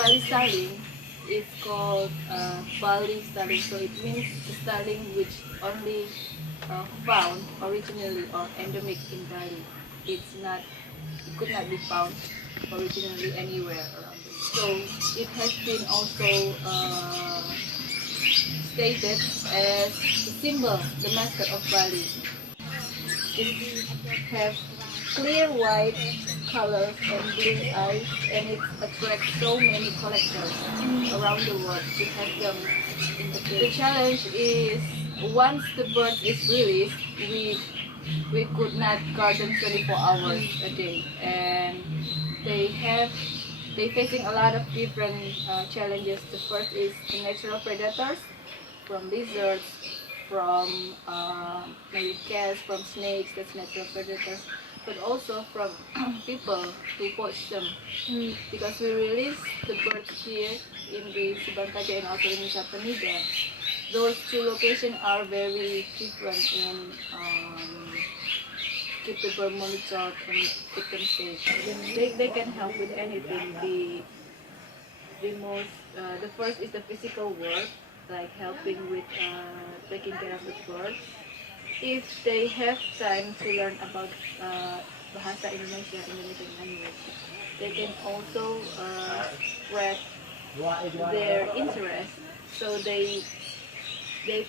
Bali starling is called Bali starling, so it means the starling which only found originally or endemic in Bali. It's not, it could not be found originally anywhere around the world. So it has been also stated as the symbol, the mascot of Bali. It has clear white colors and blue eyes, and it attracts so many collectors around the world to have them in the field. The challenge is once the bird is released, we could not guard them 24 hours a day, and they facing a lot of different challenges. The first is the natural predators from lizards, from maybe cats, from snakes, that's natural predators, but also from people who poach them. Because we release the birds here in the Subangkaja and also in Nusa Penida. Those two locations are very different in keep the bird monitored and keep them safe. They can help with anything. The first is the physical work, like helping with taking care of the birds. If they have time to learn about bahasa Indonesian language, they can also spread their interest. So they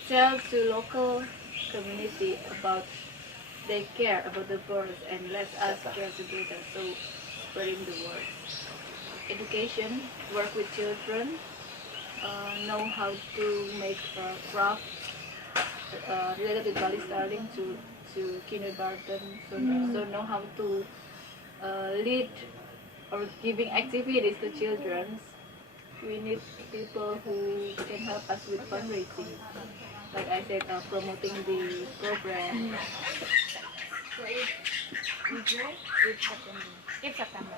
tell to local community about they care about the birds and let us care together. So spreading the word. Education, work with children, know how to make craft related to Bali starting to kindergarten. So know how to lead or giving activities to children. We need people who can help us with fundraising. Like I said, promoting the program. So it's September. It's September.